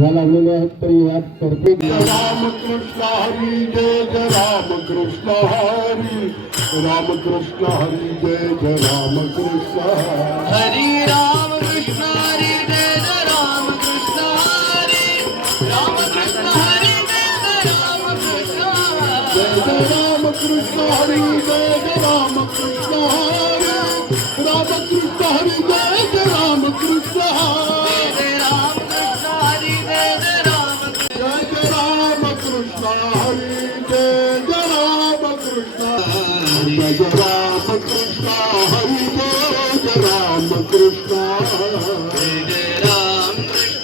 लागलेले आहेत तरी यात करते रामकृष्ण हरी जय जय रामकृष्ण हरी रामकृष्ण हरी जय जय रामकृष्ण हरी रामकृष्ण हरी जय जय रामकृष्ण हरी रामकृष्ण हरी जय जय रामकृष्ण जय जय रामकृष्ण हरी जय जय रामकृष्ण हरी रामकृष्ण हरी जय जय रामकृष्ण जय जय रामकृष्ण हरी जय जय रामकृष्ण जय रामकृष्ण